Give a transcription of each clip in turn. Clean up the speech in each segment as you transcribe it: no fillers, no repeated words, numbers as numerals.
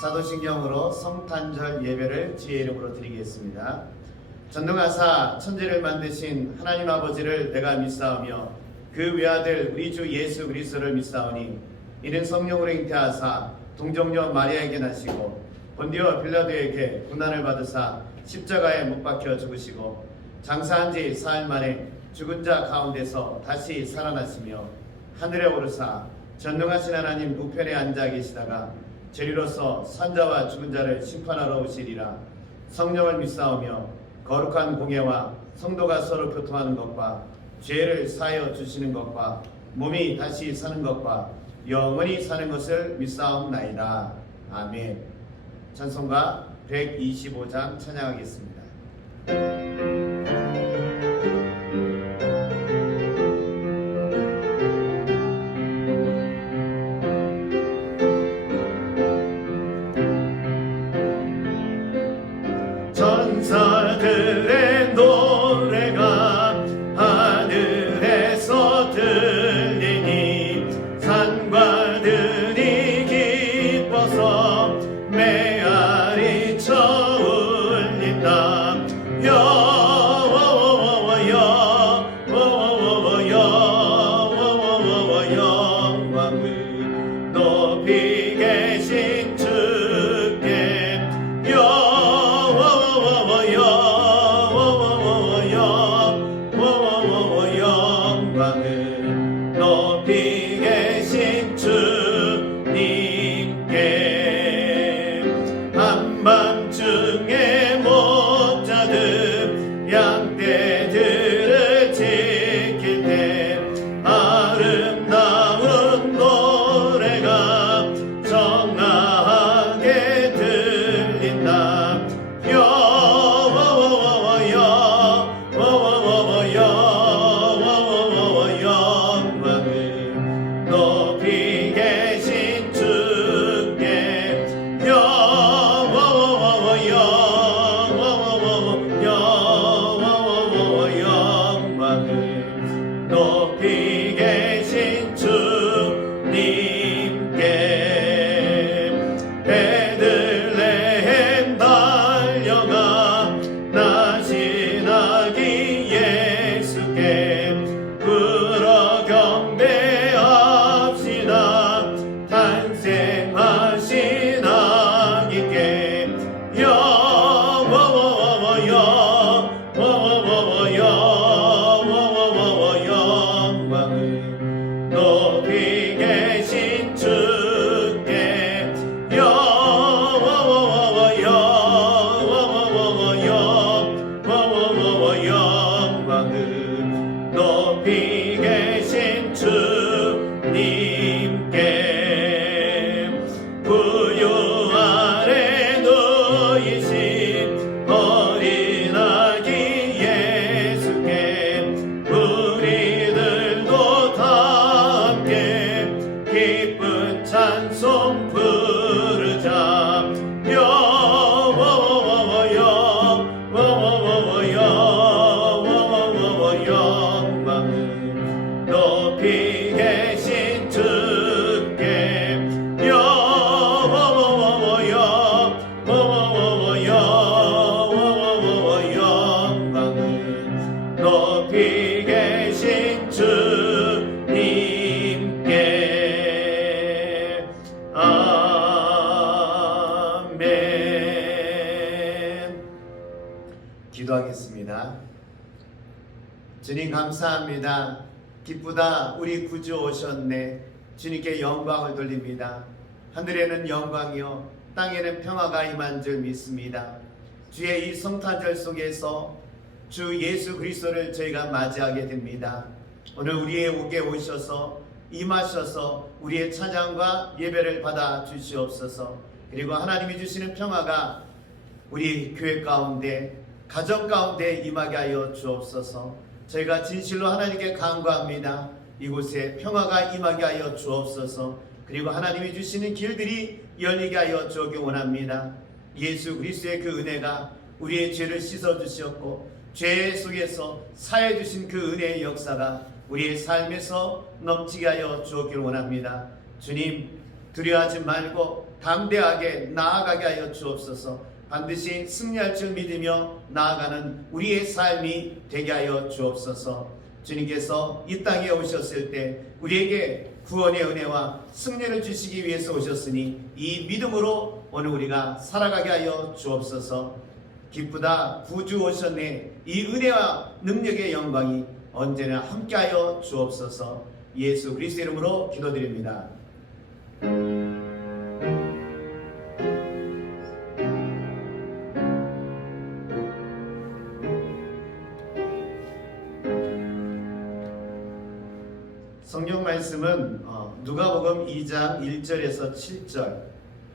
사도신경으로 성탄절 예배를 주의 이름으로 드리겠습니다. 전능하사 천지를 만드신 하나님 아버지를 내가 믿사오며 그 외아들 우리 주 예수 그리스도를 믿사오니 이는 성령으로 잉태하사 동정녀 마리아에게 나시고 본디오 빌라도에게 고난을 받으사 십자가에 못 박혀 죽으시고 장사한 지 사흘 만에 죽은 자 가운데서 다시 살아나시며 하늘에 오르사 전능하신 하나님 우편에 앉아 계시다가 죄리로서 산자와 죽은 자를 심판하러 오시리라. 성령을 믿사오며 거룩한 공예와 성도가 서로 교통하는 것과 죄를 사하여 주시는 것과 몸이 다시 사는 것과 영원히 사는 것을 믿사옵나이다. 아멘. 찬송가 125장 찬양하겠습니다. 천사들의 노래가 하늘에서 들리니 산과 들이 기뻐서 메아리 쳐 울린다. 영광을 높이 계신 주께 영광을 높이 계신 주님께 한밤중에 목자들 양떼들을 지킬 때 아름다운 노래가 정나하게 들린다. 영광을 높이 계신 주께 영광을 높이 계신 주님께 베들레헴 달려가 나신 아기 예수께 불어 경배합시다. 탄생하신 아기께 영광을 높이 계신 주께 영광을 높이 계신 주님께 부유 아래 누이신 어린 아기 예수께 우리들도 다 함께 기쁜 찬송 부르자. 영광을 높이 계신 주께 영광을 높이 계신 주님께 아멘. 기도하겠습니다. 주님 감사합니다. 기쁘다 우리 구주 오셨네. 주님께 영광을 돌립니다. 하늘에는 영광이요 땅에는 평화가 임한 줄 믿습니다. 주의 이 성탄절 속에서 주 예수 그리스도를 저희가 맞이하게 됩니다. 오늘 우리에게 오셔서 임하셔서 우리의 찬양과 예배를 받아 주시옵소서. 그리고 하나님이 주시는 평화가 우리 교회 가운데 가정 가운데 임하게 하여 주옵소서. 저희가 진실로 하나님께 간구합니다. 이곳에 평화가 임하게 하여 주옵소서. 그리고 하나님이 주시는 길들이 열리게 하여 주옵기 원합니다. 예수 그리스도의 그 은혜가 우리의 죄를 씻어 주셨고 죄 속에서 사해 주신 그 은혜의 역사가 우리의 삶에서 넘치게 하여 주옵기를 원합니다. 주님, 두려워하지 말고 담대하게 나아가게 하여 주옵소서. 반드시 승리할 줄 믿으며 나아가는 우리의 삶이 되게 하여 주옵소서. 주님께서 이 땅에 오셨을 때 우리에게 구원의 은혜와 승리를 주시기 위해서 오셨으니 이 믿음으로 오늘 우리가 살아가게 하여 주옵소서. 기쁘다 구주 오셨네. 이 은혜와 능력의 영광이 언제나 함께하여 주옵소서. 예수 그리스도 이름으로 기도드립니다. 성경 말씀은 누가복음 2장 1절에서 7절,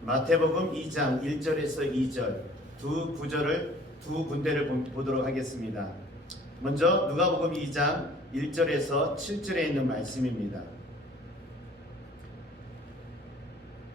마태복음 2장 1절에서 2절 두 구절을 두 군데를 보도록 하겠습니다. 먼저 누가복음 2장 1절에서 7절에 있는 말씀입니다.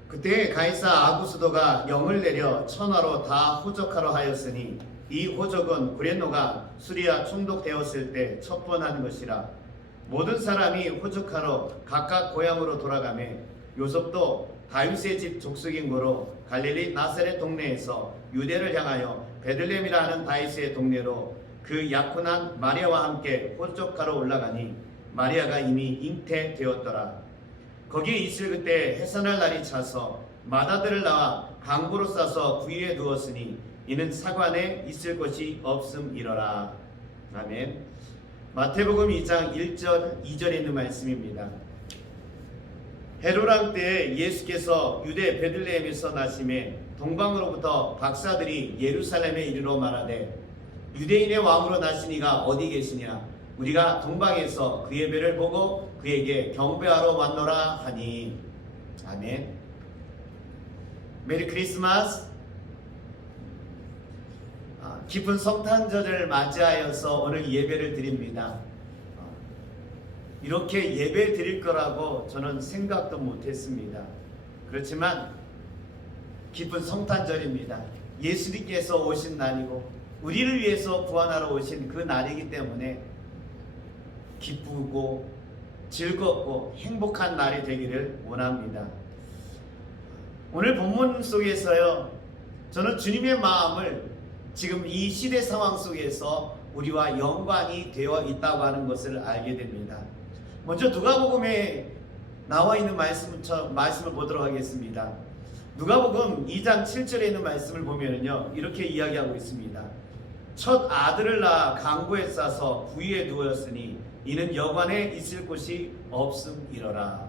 그때 가이사 아구스도가 영을 내려 천하로 다 호적하러 하였으니 이 호적은 구레노가 수리아 총독되었을 때 첩번한 것이라. 모든 사람이 호적하러 각각 고향으로 돌아가매 요셉도 다윗의 집 족속인 고로 갈릴리 나사렛 동네에서 유대를 향하여 베들레헴이라 하는 다윗의 동네로 그 약혼한 마리아와 함께 호적하러 올라가니 마리아가 이미 잉태되었더라. 거기에 있을 그때 해산할 날이 차서 마다들을 낳아 강보로 싸서 구유에 두었으니 이는 사관에 있을 것이 없음이러라. 아멘. 마태복음 2장 1절 2절에 있는 말씀입니다. 헤롯 왕 때에 예수께서 유대 베들레헴에서 나심에 동방으로부터 박사들이 예루살렘에 이르러 말하되 유대인의 왕으로 나시니가 어디 계시냐? 우리가 동방에서 그의 배를 보고 그에게 경배하러 왔노라 하니. 아멘. 메리 크리스마스. 깊은 성탄절을 맞이하여서 오늘 예배를 드립니다. 이렇게 예배 드릴 거라고 저는 생각도 못했습니다. 그렇지만 깊은 성탄절입니다. 예수님께서 오신 날이고 우리를 위해서 구원하러 오신 그 날이기 때문에 기쁘고 즐겁고 행복한 날이 되기를 원합니다. 오늘 본문 속에서요, 저는 주님의 마음을 지금 이 시대 상황 속에서 우리와 연관이 되어 있다고 하는 것을 알게 됩니다. 먼저 누가복음에 나와 있는 말씀을 보도록 하겠습니다. 누가복음 2장 7절에 있는 말씀을 보면요, 이렇게 이야기하고 있습니다. 첫 아들을 낳아 강보에 싸서 구유에 누웠으니 이는 여관에 있을 곳이 없음이러라.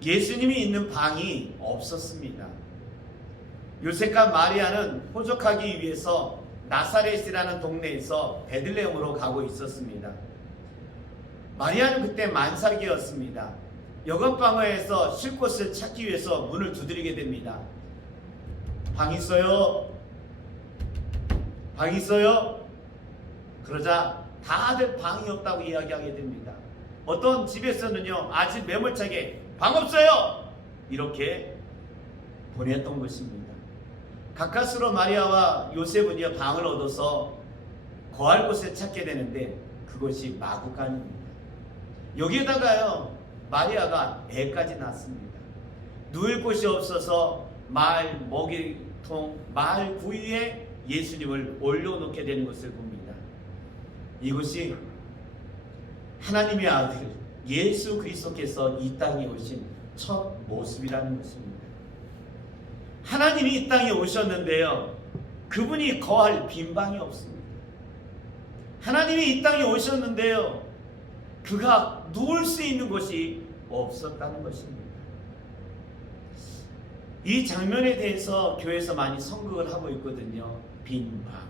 예수님이 있는 방이 없었습니다. 요셉과 마리아는 호적하기 위해서 나사렛이라는 동네에서 베들레헴으로 가고 있었습니다. 마리아는 그때 만삭이었습니다. 여관방에서 쉴 곳을 찾기 위해서 문을 두드리게 됩니다. 방 있어요? 방 있어요? 그러자 다들 방이 없다고 이야기하게 됩니다. 어떤 집에서는요, 아주 매몰차게 방 없어요! 이렇게 보냈던 것입니다. 가까스로 마리아와 요셉은요, 방을 얻어서 거할 곳을 찾게 되는데 그것이 마구간입니다. 여기에다가요, 마리아가 애까지 낳습니다. 누울 곳이 없어서 마을 먹이통, 마을 구유에 예수님을 올려놓게 되는 것을 봅니다. 이것이 하나님의 아들 예수 그리스도께서 이 땅에 오신 첫 모습이라는 것입니다. 하나님이 이 땅에 오셨는데요, 그분이 거할 빈방이 없습니다. 하나님이 이 땅에 오셨는데요, 그가 누울 수 있는 곳이 없었다는 것입니다. 이 장면에 대해서 교회에서 많이 선곡을 하고 있거든요. 빈방.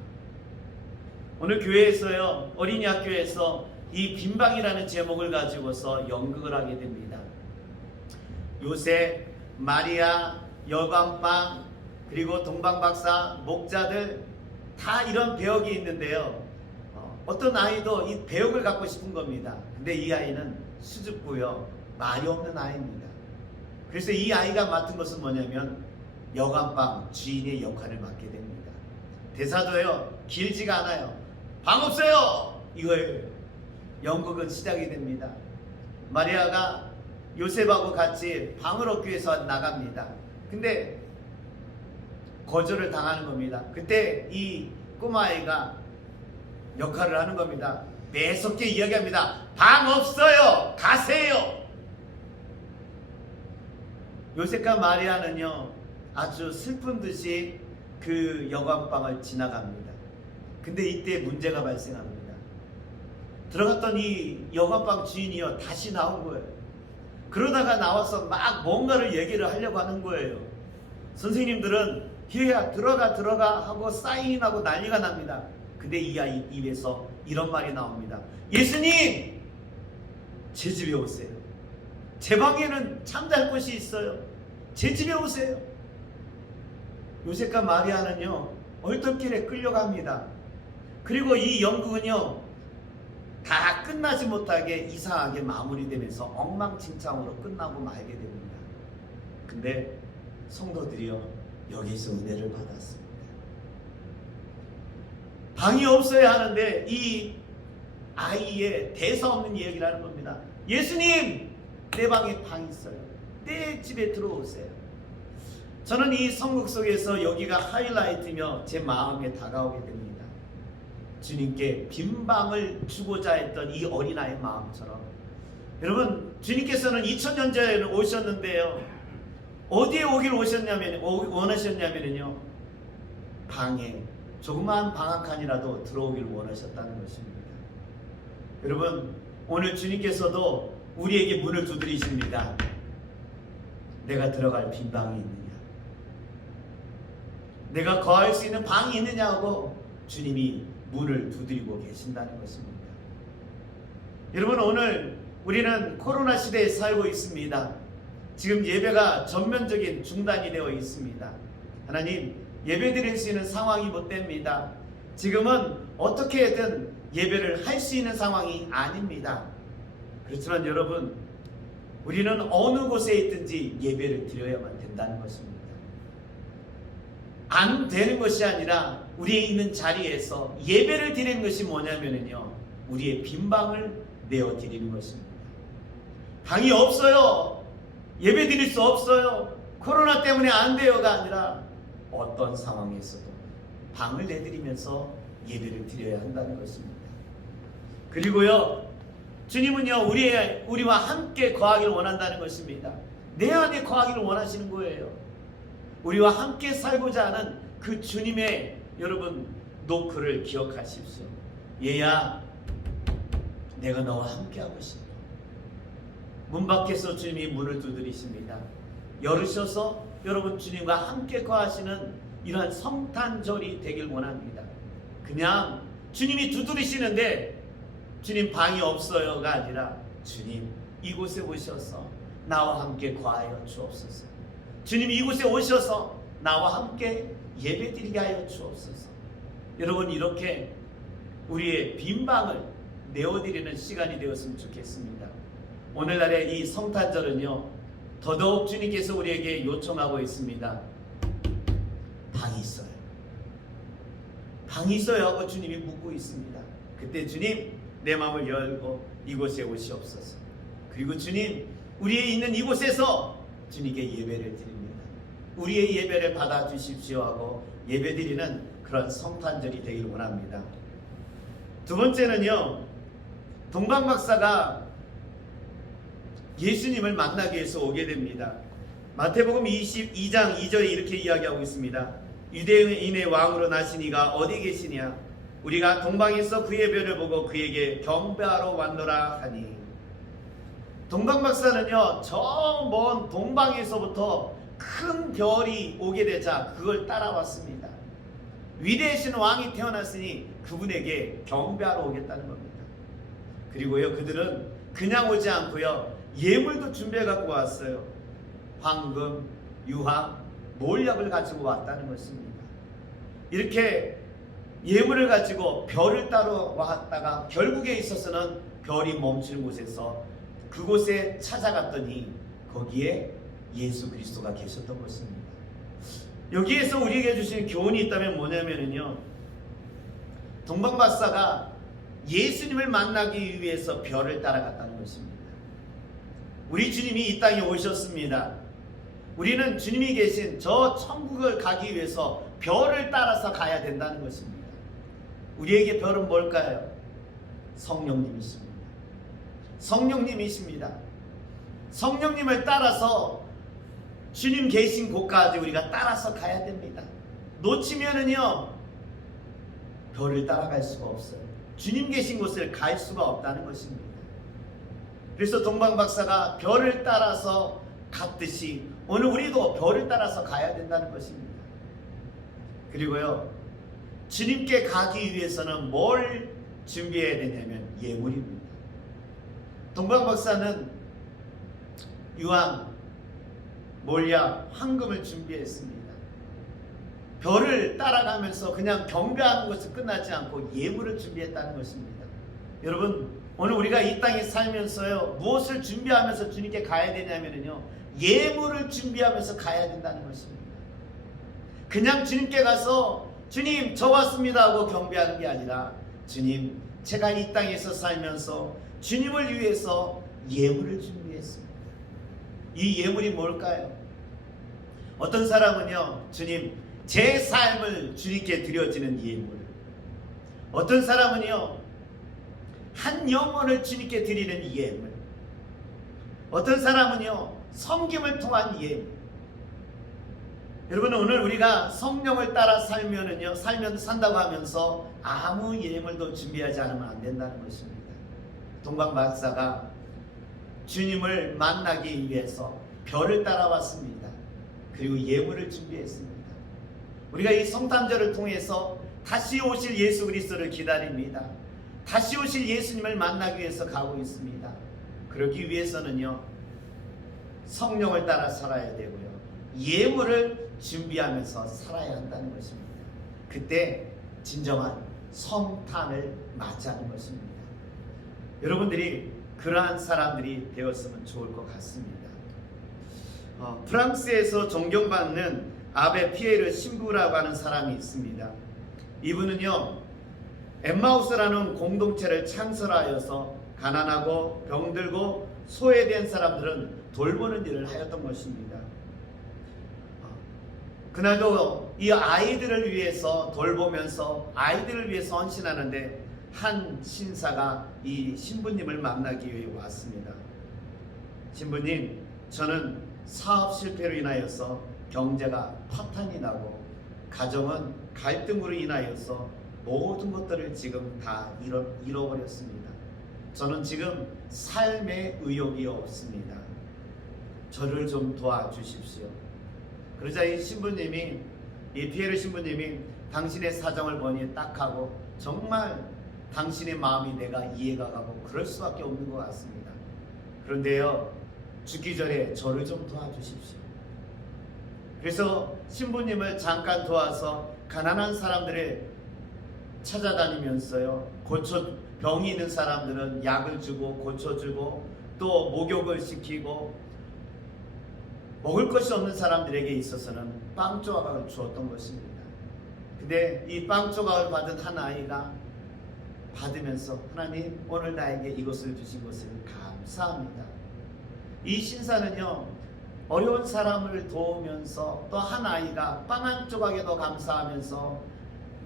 오늘 교회에서요, 어린이 학교에서 이 빈방이라는 제목을 가지고서 연극을 하게 됩니다. 요셉, 마리아, 여관방, 그리고 동방박사, 목자들 다 이런 배역이 있는데요, 어떤 아이도 이 배역을 갖고 싶은 겁니다. 근데 이 아이는 수줍고요, 말이 없는 아이입니다. 그래서 이 아이가 맡은 것은 뭐냐면 여관방 주인의 역할을 맡게 됩니다. 대사도요, 길지가 않아요. 방 없어요! 이거예요. 연극은 시작이 됩니다. 마리아가 요셉하고 같이 방을 얻기 위해서 나갑니다. 근데 거절을 당하는 겁니다. 그때 이 꼬마아이가 역할을 하는 겁니다. 매섭게 이야기합니다. 방 없어요. 가세요. 요셉과 마리아는요, 아주 슬픈 듯이 그 여관방을 지나갑니다. 근데 이때 문제가 발생합니다. 들어갔던 이 여관방 주인이요, 다시 나온 거예요. 그러다가 나와서 막 뭔가를 얘기를 하려고 하는 거예요. 선생님들은 얘야 들어가 하고 사인하고 난리가 납니다. 근데 이 아이 입에서 이런 말이 나옵니다. 예수님, 제 집에 오세요. 제 방에는 잠잘 곳이 있어요. 제 집에 오세요. 요셉과 마리아는요, 얼떨결에 끌려갑니다. 그리고 이 연극은요, 다 끝나지 못하게 이상하게 마무리되면서 엉망진창으로 끝나고 말게 됩니다. 근데 성도들이요, 여기서 은혜를 받았습니다. 방이 없어야 하는데 이 아이의 대사 없는 얘기를 하는 겁니다. 예수님, 내 방에 방 있어요. 내 집에 들어오세요. 저는 이 성국 속에서 여기가 하이라이트며 제 마음에 다가오게 됩니다. 주님께 빈 방을 주고자 했던 이 어린아이의 마음처럼, 여러분, 주님께서는 2000년 전에 오셨는데요, 어디에 오길 원하셨냐면요, 방에, 조그마한 방 한 칸이라도 들어오길 원하셨다는 것입니다. 여러분, 오늘 주님께서도 우리에게 문을 두드리십니다. 내가 들어갈 빈 방이 있느냐, 내가 거할 수 있는 방이 있느냐고 주님이 문을 두드리고 계신다는 것입니다. 여러분, 오늘 우리는 코로나 시대에 살고 있습니다. 지금 예배가 전면적인 중단이 되어 있습니다. 하나님, 예배 드릴 수 있는 상황이 못 됩니다. 지금은 어떻게든 예배를 할 수 있는 상황이 아닙니다. 그렇지만 여러분, 우리는 어느 곳에 있든지 예배를 드려야만 된다는 것입니다. 안 되는 것이 아니라 우리의 있는 자리에서 예배를 드리는 것이 뭐냐면요, 우리의 빈 방을 내어 드리는 것입니다. 방이 없어요. 예배 드릴 수 없어요. 코로나 때문에 안 돼요가 아니라 어떤 상황에서도 방을 내드리면서 예배를 드려야 한다는 것입니다. 그리고요, 주님은요, 우리와 함께 거하기를 원한다는 것입니다. 내 안에 거하기를 원하시는 거예요. 우리와 함께 살고자 하는 그 주님의, 여러분, 노크를 기억하십시오. 얘야, 내가 너와 함께 하고 싶어. 문 밖에서 주님이 문을 두드리십니다. 열으셔서 여러분, 주님과 함께 거하시는 이러한 성탄절이 되길 원합니다. 그냥 주님이 두드리시는데 주님 방이 없어요가 아니라, 주님 이곳에 오셔서 나와 함께 거하여 주옵소서. 주님 이곳에 오셔서 나와 함께 예배드리게 하여 주옵소서. 여러분, 이렇게 우리의 빈 방을 내어드리는 시간이 되었으면 좋겠습니다. 오늘날의 이 성탄절은요, 더더욱 주님께서 우리에게 요청하고 있습니다. 방이 있어요. 방이 있어요 하고 주님이 묻고 있습니다. 그때 주님, 내 마음을 열고 이곳에 오시옵소서. 그리고 주님, 우리의 있는 이곳에서 주님께 예배를 드립니다. 우리의 예배를 받아주십시오 하고 예배드리는 그런 성탄절이 되길 원합니다. 두 번째는요, 동방박사가 예수님을 만나기 위해서 오게 됩니다. 마태복음 22장 2절에 이렇게 이야기하고 있습니다. 유대인의 왕으로 나신 이가 어디 계시냐? 우리가 동방에서 그의 별을 보고 그에게 경배하러 왔노라 하니. 동방박사는요, 저 먼 동방에서부터 큰 별이 오게 되자 그걸 따라왔습니다. 위대하신 왕이 태어났으니 그분에게 경배하러 오겠다는 겁니다. 그리고요, 그들은 그냥 오지 않고요, 예물도 준비해 갖고 왔어요. 황금, 유황, 몰약을 가지고 왔다는 것입니다. 이렇게 예물을 가지고 별을 따러 왔다가 결국에 있어서는 별이 멈추는 곳에서 그곳에 찾아갔더니 거기에 예수 그리스도가 계셨던 것입니다. 여기에서 우리에게 주시는 교훈이 있다면 뭐냐면요, 동방박사가 예수님을 만나기 위해서 별을 따라갔다는 것입니다. 우리 주님이 이 땅에 오셨습니다. 우리는 주님이 계신 저 천국을 가기 위해서 별을 따라서 가야 된다는 것입니다. 우리에게 별은 뭘까요? 성령님이십니다. 성령님이십니다. 성령님을 따라서 주님 계신 곳까지 우리가 따라서 가야 됩니다. 놓치면은요, 별을 따라갈 수가 없어요. 주님 계신 곳을 갈 수가 없다는 것입니다. 그래서 동방박사가 별을 따라서 갔듯이 오늘 우리도 별을 따라서 가야 된다는 것입니다. 그리고요, 주님께 가기 위해서는 뭘 준비해야 되냐면 예물입니다. 동방박사는 유황, 몰약, 황금을 준비했습니다. 별을 따라가면서 그냥 경배하는 것이 끝나지 않고 예물을 준비했다는 것입니다. 여러분, 오늘 우리가 이 땅에 살면서요, 무엇을 준비하면서 주님께 가야 되냐면요, 예물을 준비하면서 가야 된다는 것입니다. 그냥 주님께 가서 주님 저 왔습니다 하고 경배하는 게 아니라, 주님 제가 이 땅에서 살면서 주님을 위해서 예물을 준비했습니다. 이 예물이 뭘까요? 어떤 사람은요, 주님 제 삶을 주님께 드려지는 예물, 어떤 사람은요 한 영혼을 주님께 드리는 예물, 어떤 사람은요 섬김을 통한 예물. 여러분, 오늘 우리가 성령을 따라 산다고 하면서 아무 예물도 준비하지 않으면 안 된다는 것입니다. 동방박사가 주님을 만나기 위해서 별을 따라왔습니다. 그리고 예물을 준비했습니다. 우리가 이 성탄절을 통해서 다시 오실 예수 그리스도를 기다립니다. 다시 오실 예수님을 만나기 위해서 가고 있습니다. 그러기 위해서는요, 성령을 따라 살아야 되고요, 예물을 준비하면서 살아야 한다는 것입니다. 그때 진정한 성탄을 맞이하는 것입니다. 여러분들이 그러한 사람들이 되었으면 좋을 것 같습니다. 프랑스에서 존경받는 아베 피에르 신부라고 하는 사람이 있습니다. 이분은요, 엠마우스라는 공동체를 창설하여서 가난하고 병들고 소외된 사람들은 돌보는 일을 하였던 것입니다. 그날도 이 아이들을 위해서 돌보면서 아이들을 위해서 헌신하는데 한 신사가 이 신부님을 만나기 위해 왔습니다. 신부님, 저는 사업 실패로 인하여서 경제가 파탄이 나고 가정은 갈등으로 인하여서 모든 것들을 지금 다 잃어버렸습니다. 저는 지금 삶의 의욕이 없습니다. 저를 좀 도와주십시오. 그러자 이 신부님이, 이 피에르 신부님이 당신의 사정을 보니 딱하고 정말 당신의 마음이 내가 이해가 가고 그럴 수밖에 없는 것 같습니다. 그런데요, 죽기 전에 저를 좀 도와주십시오. 그래서 신부님을 잠깐 도와서 가난한 사람들을 찾아다니면서요, 병이 있는 사람들은 약을 주고 고쳐주고 또 목욕을 시키고, 먹을 것이 없는 사람들에게 있어서는 빵 조각을 주었던 것입니다. 근데 이 빵 조각을 받은 한 아이가 받으면서, 하나님 오늘 나에게 이것을 주신 것을 감사합니다. 이 신사는요, 어려운 사람을 도우면서 또 한 아이가 빵 한 조각에도 감사하면서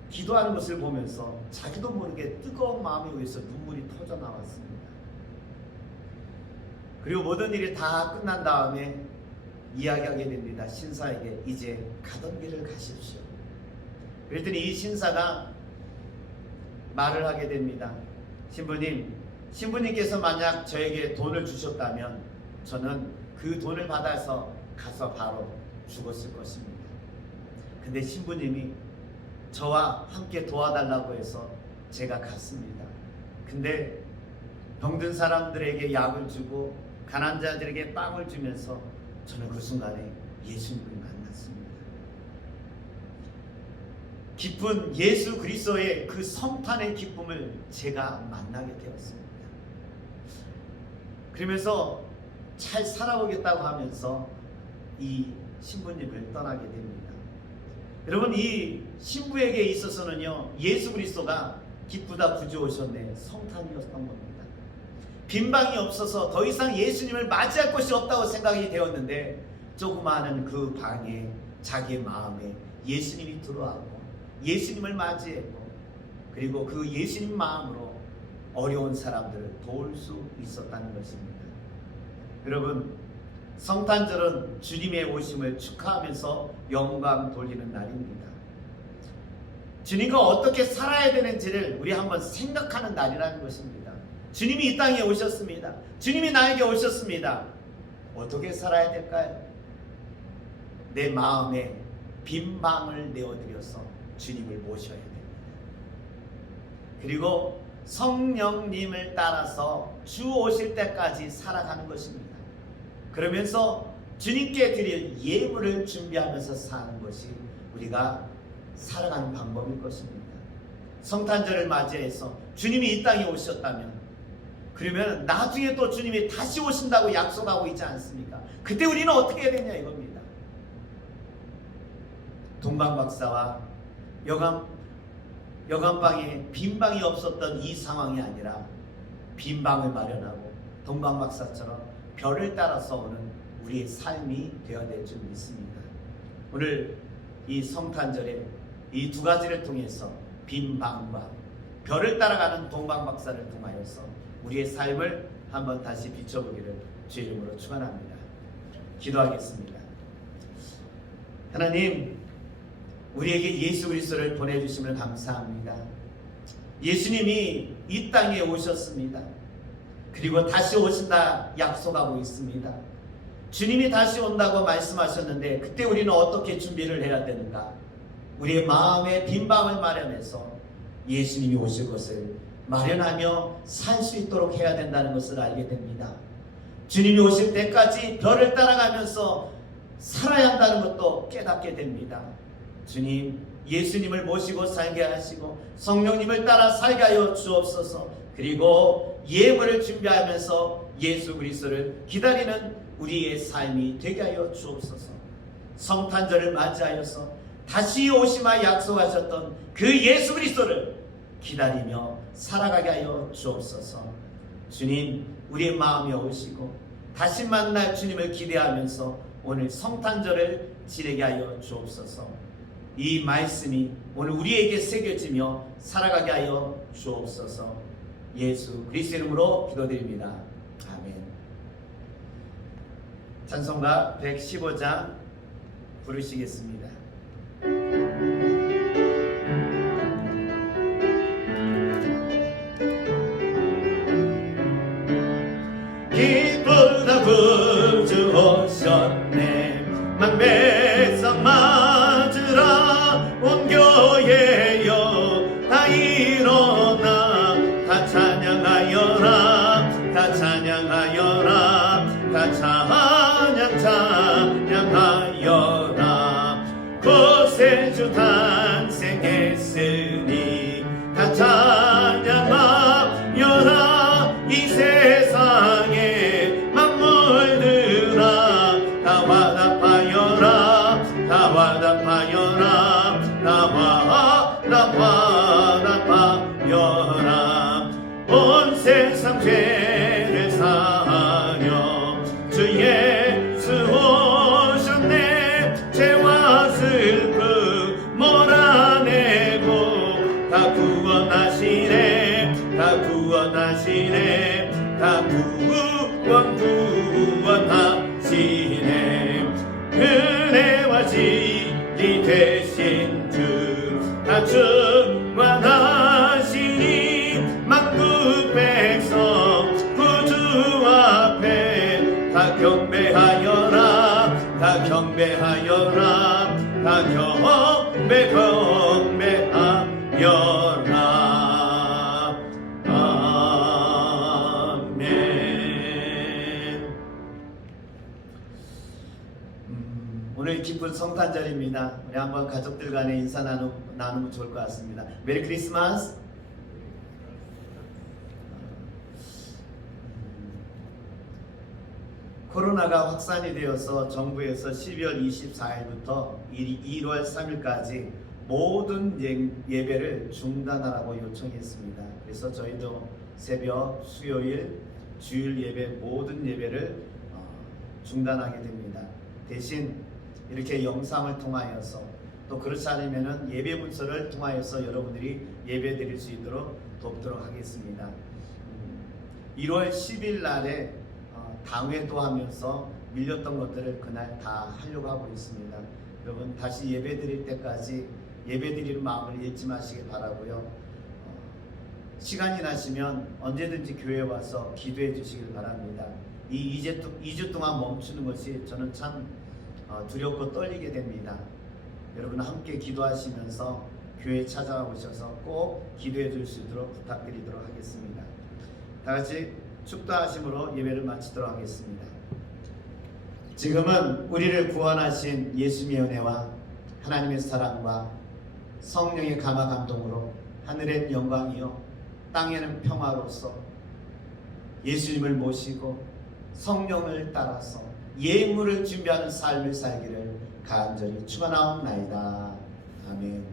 기도하는 것을 보면서 자기도 모르게 뜨거운 마음에 의해서 눈물이 터져 나왔습니다. 그리고 모든 일이 다 끝난 다음에 이야기하게 됩니다. 신사에게 이제 가던 길을 가십시오. 그랬더니 이 신사가 말을 하게 됩니다. 신부님께서 만약 저에게 돈을 주셨다면 저는 그 돈을 받아서 가서 바로 죽었을 것입니다. 근데 신부님이 저와 함께 도와달라고 해서 제가 갔습니다. 근데 병든 사람들에게 약을 주고 가난한 자들에게 빵을 주면서 저는 그 순간에 예수님을 만났습니다. 기쁜 예수 그리스도의 그 성탄의 기쁨을 제가 만나게 되었습니다. 그러면서 잘 살아보겠다고 하면서 이 신부님을 떠나게 됩니다. 여러분, 이 신부에게 있어서는요, 예수 그리스도가 기쁘다 구주 오셨네 성탄이었던 겁니다. 빈방이 없어서 더 이상 예수님을 맞이할 곳이 없다고 생각이 되었는데, 조그마한 그 방에 자기의 마음에 예수님이 들어왔고 예수님을 맞이했고 그리고 그 예수님 마음으로 어려운 사람들을 도울 수 있었다는 것입니다. 여러분, 성탄절은 주님의 오심을 축하하면서 영광 돌리는 날입니다. 주님과 어떻게 살아야 되는지를 우리 한번 생각하는 날이라는 것입니다. 주님이 이 땅에 오셨습니다. 주님이 나에게 오셨습니다. 어떻게 살아야 될까요? 내 마음에 빈 방을 내어드려서 주님을 모셔야 됩니다. 그리고 성령님을 따라서 주 오실 때까지 살아가는 것입니다. 그러면서 주님께 드릴 예물을 준비하면서 사는 것이 우리가 살아가는 방법일 것입니다. 성탄절을 맞이해서 주님이 이 땅에 오셨다면 그러면 나중에 또 주님이 다시 오신다고 약속하고 있지 않습니까? 그때 우리는 어떻게 해야 되냐 이겁니다. 동방박사와 여관방에 빈 방이 없었던 이 상황이 아니라 빈 방을 마련하고 동방박사처럼 별을 따라서 오는 우리의 삶이 되어야 될 줄 믿습니다. 오늘 이 성탄절에 이 두 가지를 통해서 빈 방과 별을 따라가는 동방박사를 통하여서 우리의 삶을 한번 다시 비춰보기를 주의 이름으로 축원합니다. 기도하겠습니다. 하나님, 우리에게 예수 그리스도를 보내주심을 감사합니다. 예수님이 이 땅에 오셨습니다. 그리고 다시 오신다 약속하고 있습니다. 주님이 다시 온다고 말씀하셨는데 그때 우리는 어떻게 준비를 해야 되는가? 우리의 마음에 빈 방을 마련해서 예수님이 오실 것을 마련하며 살 수 있도록 해야 된다는 것을 알게 됩니다. 주님이 오실 때까지 별을 따라가면서 살아야 한다는 것도 깨닫게 됩니다. 주님, 예수님을 모시고 살게 하시고 성령님을 따라 살게 하여 주옵소서. 그리고 예물을 준비하면서 예수 그리스도를 기다리는 우리의 삶이 되게 하여 주옵소서. 성탄절을 맞이하여서 다시 오시마 약속하셨던 그 예수 그리스도를 기다리며 살아가게 하여 주옵소서. 주님, 우리의 마음에 오시고 다시 만날 주님을 기대하면서 오늘 성탄절을 지내게 하여 주옵소서. 이 말씀이 오늘 우리에게 새겨지며 살아가게 하여 주옵소서. 예수 그리스도 이름으로 기도드립니다. 아멘. 찬송가 115장 부르시겠습니다. 기쁘다 구주 오셨네. 만배상 맞으라 온 교회여 다 일어나 다 찬양하여라 다 찬양하여라 다 찬양하여라. 구세주 탄생했으니 다 찬양하여라. 이 세상에 만물들아 다 화답하여라 다 화답하여라 다 화답하여라. 온 세상 죄를 사하려 주 예수 오셨네. 죄와 슬픔 몰아내고 다 구원하시네 다 구원하시네 다 구원하시네. 은혜와 진리 되신 주 다 충만하시니 만국 백성 구주 앞에 다 경배하여라 다 경배하여라 다 경배하여라. 오늘 기쁜 성탄절입니다. 우리 한번 가족들 간에 인사 나누면 좋을 것 같습니다. 메리 크리스마스. 코로나가 확산이 되어서 정부에서 12월 24일부터 1월 3일까지 모든 예배를 중단하라고 요청했습니다. 그래서 저희도 새벽, 수요일, 주일 예배 모든 예배를 중단하게 됩니다. 대신 이렇게 영상을 통하여서 또 그렇지 않으면은 예배 문서를 통하여서 여러분들이 예배 드릴 수 있도록 돕도록 하겠습니다. 1월 10일 날에 당회도 하면서 밀렸던 것들을 그날 다 하려고 하고 있습니다. 여러분 다시 예배 드릴 때까지 예배 드리는 마음을 잊지 마시기 바라고요. 시간이 나시면 언제든지 교회에 와서 기도해 주시길 바랍니다. 이 2주 동안 멈추는 것이 저는 참 두렵고 떨리게 됩니다. 여러분 함께 기도하시면서 교회에 찾아오셔서 꼭 기도해 줄 수 있도록 부탁드리도록 하겠습니다. 다 같이 축도하심으로 예배를 마치도록 하겠습니다. 지금은 우리를 구원하신 예수님의 은혜와 하나님의 사랑과 성령의 감화 감동으로 하늘엔 영광이요 땅에는 평화로서 예수님을 모시고 성령을 따라서 예물을 준비하는 삶을 살기를 간절히 축원하옵나이다. 아멘.